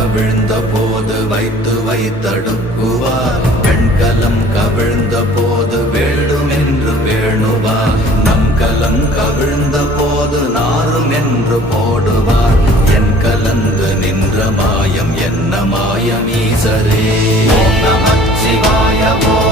கவிழ்ந்த போது வைத்து வைத்தடுக்குவார். பெண்கலம் கவிழ்ந்த போது வேண்டுமென்று வேணுவார். நம் கலம் கவிழ்ந்த போது நாரும் என்று போடுவார். என் கலந்து நின்ற மாயம் என்ன மாயம் ஈசரே. ஓம் நமச்சிவாய.